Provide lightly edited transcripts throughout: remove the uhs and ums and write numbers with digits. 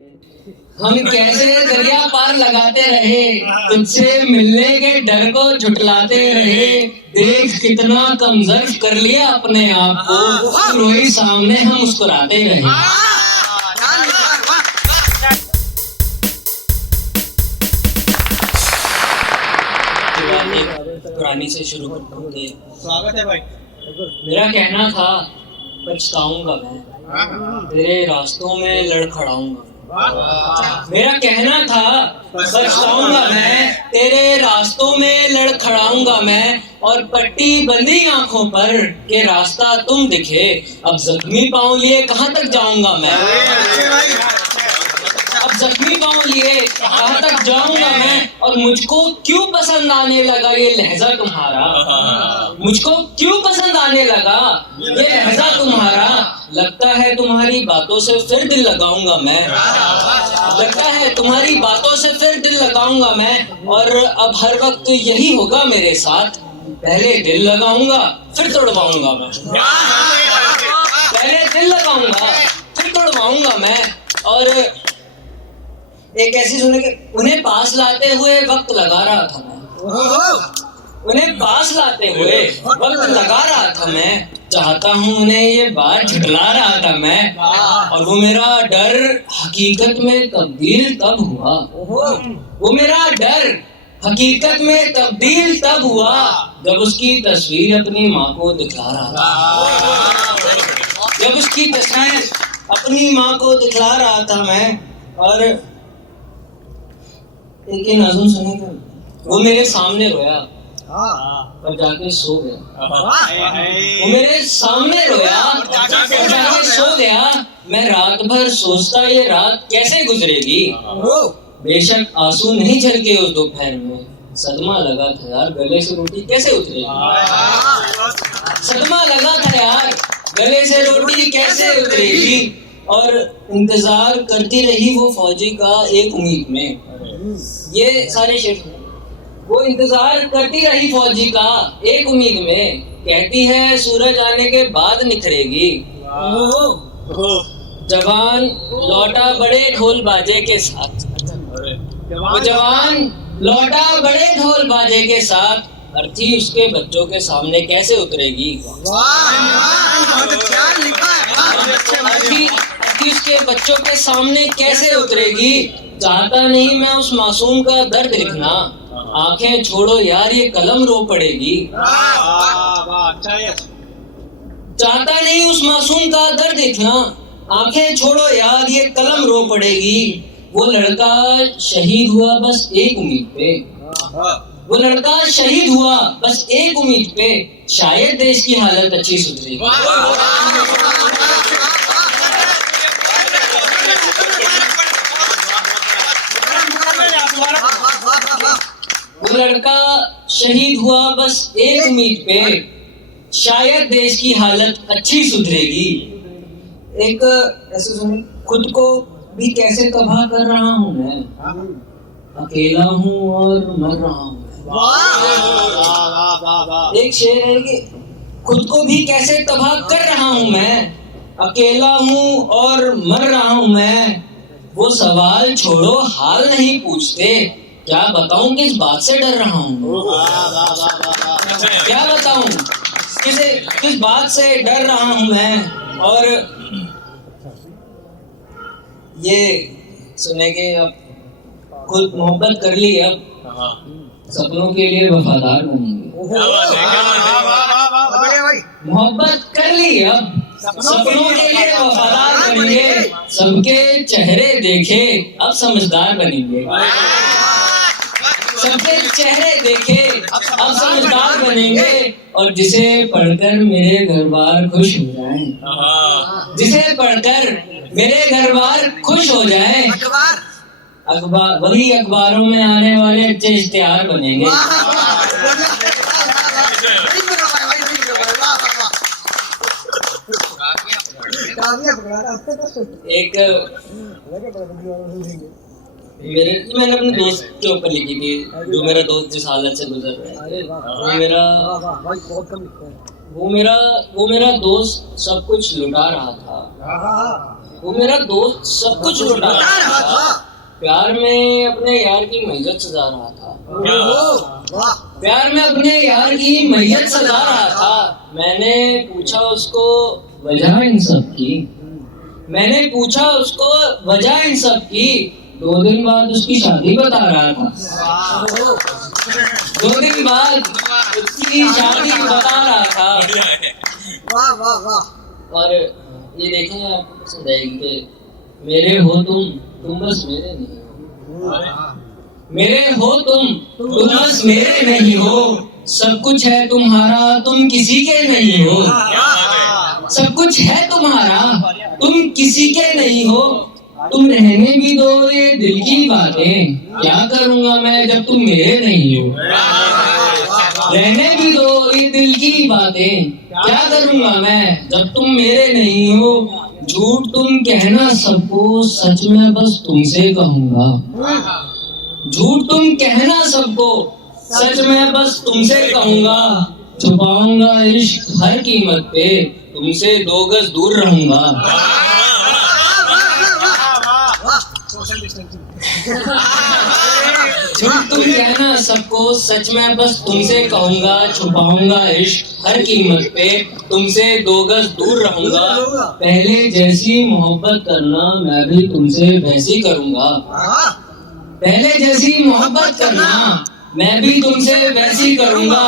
हम कैसे दरिया पार लगाते रहे, तुझसे मिलने के डर को झुठलाते रहे। देख कितना कमजोर कर लिया अपने आप को, रोई सामने हम मुस्कुराते रहे। पुरानी से शुरू करता हूँ। स्वागत है भाई। मेरा कहना था पछताऊंगा मैं, तेरे रास्तों में लड़खड़ाऊंगा। मेरा कहना था पछताऊंगा मैं, तेरे रास्तों में लड़खड़ाऊंगा मैं। और पट्टी बंदी आंखों पर के रास्ता तुम दिखे, अब जख्मी पाँव लिए कहाँ तक जाऊंगा मैं। अब जख्मी पाँव लिए कहाँ तक जाऊंगा मैं। और मुझको क्यों पसंद आने लगा ये लहजा तुम्हारा, मुझको क्यों पसंद आने लगा ये लहजा तुम्हारा। लगता है तुम्हारी बातों से फिर दिल लगाऊंगा मैं, लगता है तुम्हारी बातों से फिर दिल लगाऊंगा मैं। और अब हर वक्त यही होगा मेरे साथ, पहले दिल लगाऊंगा फिर तोड़वाऊंगा मैं। पहले दिल लगाऊंगा फिर तोड़वाऊंगा मैं। और एक ऐसी सुने कि उन्हें पास लाते हुए वक्त लगा रहा था मैं, उन्हें पास लाते हुए वक्त लगा रहा था मैं। चाहता हूँ उन्हें ये बात झुठला रहा था मैं। और वो मेरा डर हकीकत में तब्दील तब हुआ, वो मेरा डर हकीकत में तब्दील तब हुआ जब उसकी तस्वीर अपनी माँ को दिखला रहा था, जब उसकी तस्वीर अपनी माँ को दिखला रहा था मैं। और एक नज़म सुनेगा, वो मेरे सामने रोया और जाके सो गया। वो मेरे सामने रोया और जाके सो गया। मैं रात भर सोचता ये रात कैसे गुजरेगी। बेशक आंसू नहीं झलके उस दोपहर में, सदमा लगा था यार गले से रोटी कैसे उतरेगी। सदमा लगा था यार गले से रोटी कैसे उतरेगी। और इंतजार करती रही वो फौजी का एक उम्मीद में, ये सारे शेर। वो इंतजार करती रही फौजी का एक उम्मीद में, कहती है सूरज आने के बाद निखरेगी। जवान लौटा बड़े ढोल बाजे के साथ, वो जवान लौटा बड़े ढोल बाजे के साथ, अर्थी उसके बच्चों के सामने कैसे उतरेगी। अर्थी उसके बच्चों के सामने कैसे उतरेगी। चाहता नहीं मैं उस मासूम का दर्द लिखना, आंखें छोड़ो यार ये कलम रो पड़ेगी। चाहता नहीं उस मासूम का दर्द लिखना, आंखें छोड़ो यार ये कलम रो पड़ेगी। वो लड़का शहीद हुआ बस एक उम्मीद पे, वो लड़का शहीद हुआ बस एक उम्मीद पे, शायद देश की हालत अच्छी सुधरेगी। वो लड़का शहीद हुआ बस एक उम्मीद पे, शायद देश की हालत अच्छी सुधरेगी। एक ऐसे सुनिए, खुद को भी कैसे तबाह कर रहा हूँ मैं, अकेला हूँ और मर रहा हूँ। एक शेर है कि खुद को भी कैसे तबाह कर रहा हूँ मैं, अकेला हूँ और मर रहा हूँ मैं। वो सवाल छोड़ो हाल नहीं पूछते, क्या बताऊं किस बात से डर रहा हूँ। क्या बताऊं किस बात से डर रहा हूँ मैं। और ये सुने के अब खुद मोहब्बत कर ली, अब सपनों के लिए वफादार बनेंगे। मोहब्बत कर ली अब सपनों के लिए वफादार बनेंगे। सबके चेहरे देखे अब समझदार बनेंगे, सबके चेहरे देखे अब समझदार बनेंगे। और जिसे पढ़कर मेरे घर बार खुश हो जाएं, जिसे पढ़कर मेरे घर बार खुश हो जाएं, अखबार वही अखबारों में आने वाले अच्छे इश्तिहार बनेंगे। एक मैंने अपने दोस्त के ऊपर लिखी थी, जो मेरा दोस्त जिस हालत से गुजर रहा है। वो मेरा दोस्त सब कुछ लुटा रहा था, वो मेरा दोस्त सब कुछ लुटा रहा था। प्यार में अपने यार की मैयत सजा रहा था। प्यार में अपने यार की मैयत सजा रहा था। मैंने पूछा उसको वजह इन सब की। मैंने पूछा उसको वजह इन सब की। 2 दिन बाद उसकी शादी बता रहा था। 2 दिन बाद उसकी शादी बता रहा था। वाह वाह वाह। और ये देखें आपको पसंद आएगी कि मेरे हो तुम बस मेरे नहीं हो। मेरे हो तुम बस मेरे नहीं हो। सब कुछ है तुम्हारा तुम किसी के नहीं हो। सब कुछ है तुम्हारा तुम किसी के नहीं हो। तुम रहने भी दो ये दिल की बातें। क्या करूंगा मैं जब तुम मेरे नहीं हो। रहने भी दो ये दिल की बातें। क्या करूंगा मैं जब तुम मेरे नहीं हो। झूठ तुम कहना सबको सच मैं बस तुमसे कहूंगा। झूठ तुम कहना सबको सच मैं बस तुमसे कहूंगा। छुपाऊंगा इश्क हर कीमत पे तुमसे 2 गज दूर रहूंगा। झूठ तुम कहना सबको सच मैं बस तुमसे कहूंगा। छुपाऊंगा इश्क हर कीमत पे तुमसे 2 गज दूर रहूंगा। पहले जैसी मोहब्बत करना मैं भी तुमसे वैसी करूंगा। पहले जैसी मोहब्बत करना मैं भी तुमसे वैसी करूंगा।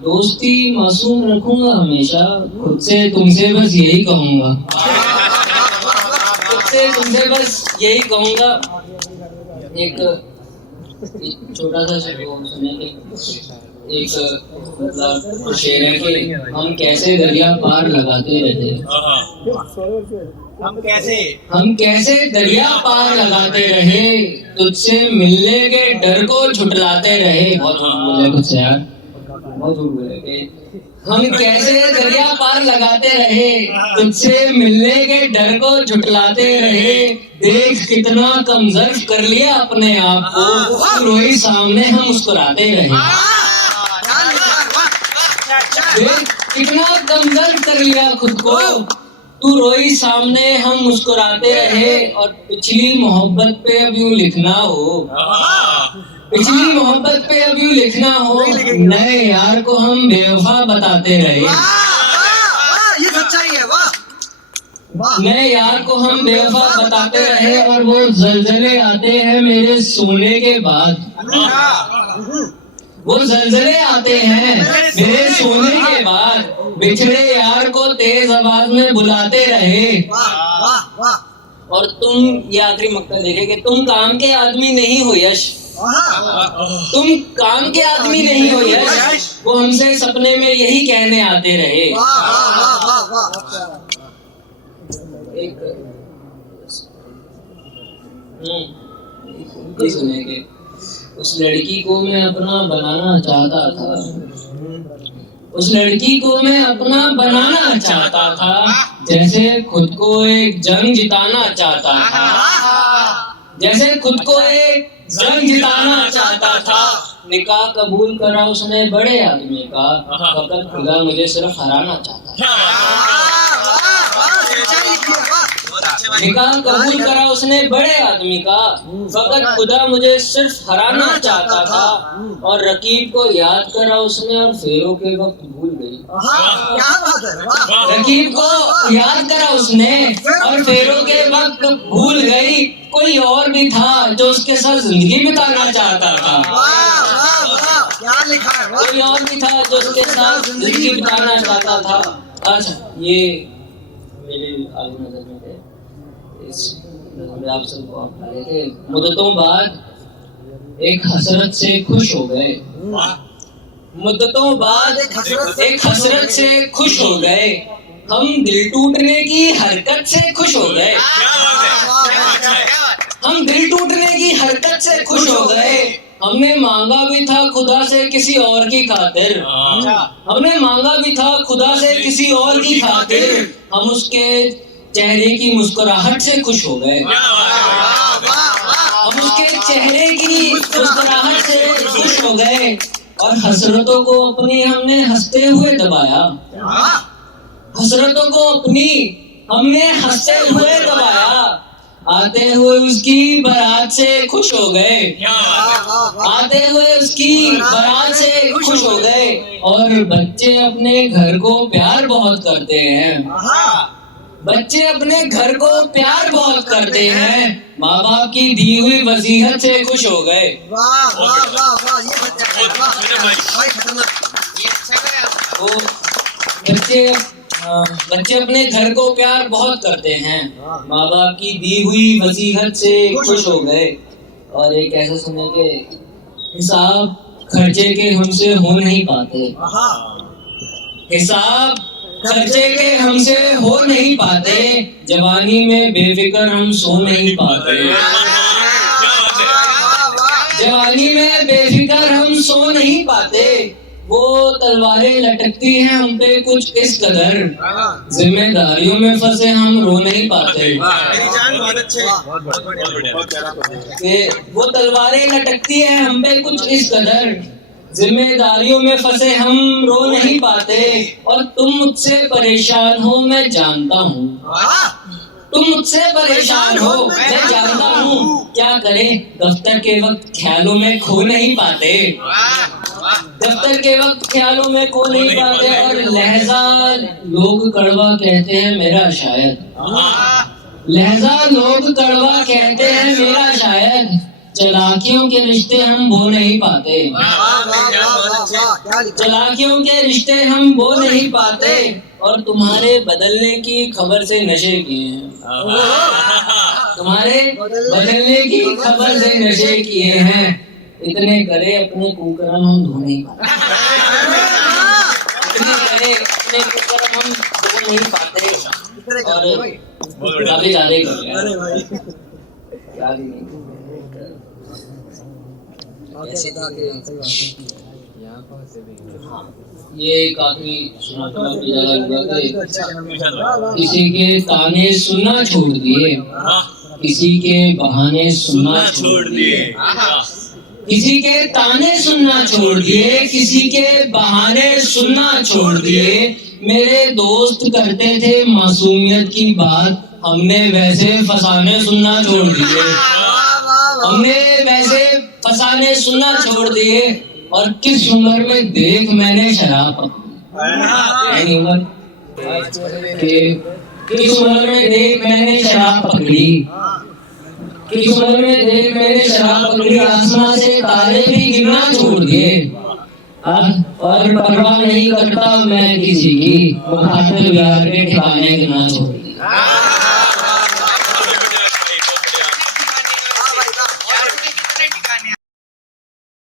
दोस्ती मासूम रखूंगा हमेशा। खुद से तुमसे बस यही कहूंगा। खुद से तुमसे बस यही कहूंगा। एक छोटा सा सुने के एक मतलब शेर है कि हम कैसे दरिया पार लगाते रहे। हम कैसे दरिया पार लगाते रहे। तुझसे मिलने के डर को झुठलाते रहे। बहुत झूठ बोले कुछ यार, बहुत झूठ बोले। हम कैसे दरिया पार लगाते रहे। तुझसे मिलने के डर को झुठलाते रहे। देख कितना कमजोर कर लिया अपने आप को। रोई सामने हम मुस्कुराते रहे। देख कितना कमजोर कर लिया खुद को। तू रोई सामने हम मुस्कुराते रहे। और पिछली मोहब्बत पे अब यूं लिखना हो। पिछली मोहब्बत पे अब यूं लिखना हो। नए यार को हम बेवफा बताते रहे। ये सच्चाई है। वाह। नए यार को हम बेवफा बताते रहे। और वो जलजले आते हैं मेरे सोने के बाद। वो जलजले आते हैं मेरे सोने के बाद। बिछड़े यार को तेज आवाज में बुलाते रहे। और तुम ये आखिरी मक्ता देखे कि तुम काम के आदमी नहीं हो यश। तुम काम के आदमी नहीं हो यश। वो हमसे सपने में यही कहने आते रहे। एक सुने के उस लड़की को मैं अपना बनाना चाहता था। उस लड़की को मैं अपना बनाना चाहता था। जैसे खुद को एक जंग जिताना चाहता था। जैसे खुद को एक जंग जिताना चाहता था। निकाह कबूल करा उसने बड़े आदमी का। फकत खुदा मुझे सिर्फ हराना चाहता था। निकाह कबूल करा उसने बड़े आदमी का। फकत खुदा मुझे सिर्फ हराना चाहता था। और रकीब को याद करा उसने और फेरों के वक्त भूल गई। रकीब को याद करा उसने और फेरों के वक्त भूल गई। कोई और भी था जो उसके साथ जिंदगी बिताना चाहता था। कोई और भी था जो उसके साथ जिंदगी बिताना चाहता था। अच्छा ये मेरे आगे नजर में थे। आप सबको आप थे। मुद्दतों बाद एक हसरत से खुश हो गए। मुद्दतों बाद एक हसरत से खुश हो गए। हम दिल टूटने की हरकत से खुश हो गए। हम दिल टूटने की हरकत से खुश हो गए। हमने मांगा भी था खुदा से किसी और की खातिर। हमने मांगा भी था खुदा से किसी और की खातिर। हम उसके चेहरे की मुस्कुराहट से खुश हो गए। हम उसके चेहरे की मुस्कुराहट से खुश हो गए। और हसरतों को अपनी हमने हंसते हुए दबाया। हसरतों को अपनी हमने हंसते हुए दबाया, आते हुए उसकी बारात से खुश हो गए, आते हुए उसकी बारात से खुश हो गए। और बच्चे अपने घर को प्यार बहुत करते हैं, बच्चे अपने घर को प्यार बहुत करते हैं, माँ बाप की दी हुई वसीयत से खुश हो गए। वाह वाह वाह वाह, ये सच्चाई है, वाह भाई खतरनाक, ये अच्छा है। वो बच्चे अपने घर को प्यार बहुत करते हैं, माँ बाप की दी हुई वसीयत से खुश हो गए। और एक ऐसा सुने के हिसाब खर्चे के हमसे हो नहीं पाते, हिसाब खर्चे के हमसे हो नहीं पाते, जवानी में बेफिक्र हम सो नहीं पाते, जवानी में बेफिक्र हम सो नहीं पाते। वो तलवारें लटकती हैं हम पे कुछ इस कदर, जिम्मेदारियों में फंसे हम रो नहीं पाते। मेरी जान बहुत अच्छे, बहुत बढ़िया। वो तलवारें लटकती हैं हम पे कुछ इस कदर, जिम्मेदारियों में फंसे हम रो नहीं पाते। और तुम मुझसे परेशान हो मैं जानता हूँ, तुम मुझसे परेशान हो मैं जानता हूँ, क्या करें दफ्तर के वक्त ख्यालों में खो नहीं पाते, दफ्तर के वक्त ख्यालों में खो नहीं पाते। और लहजा लोग कड़वा कहते हैं मेरा शायद, लहजा लोग कड़वा कहते हैं मेरा शायद, चालाकियों के रिश्ते हम बो नहीं पाते, चालाकियों के रिश्ते हम बो नहीं पाते। और तुम्हारे बदलने की खबर से नशे किए हैं, तुम्हारे बदलने की खबर से नशे किए हैं, इतने करे अपने कुकर्म हम धो नहीं पाते, इतने करे अपने कुकर्म हम धो नहीं पाते। और काफी ज्यादा ही कर ये काफी सुना किसी के ताने सुनना छोड़ दिए, किसी के बहाने सुनना छोड़ दिए, किसी के ताने सुनना छोड़ दिए, किसी के बहाने सुनना छोड़ दिए। मेरे दोस्त करते थे मासूमियत की बात, हमने वैसे फसाने सुनना छोड़ दिए, हमने वैसे फसाने सुनना छोड़ दिए। और किस उम्र में देख मैंने शराब पकड़ी, किस उम्र में देख मैंने शराब पकड़ी, किस उम्र में देख मैंने शराब पकड़ी, आसमां से तारे भी गिरना छोड़ दिए। और परवाह नहीं करता मैं किसी की, मुखातिब यार के ठिकाने गिरना छोड़ दिए।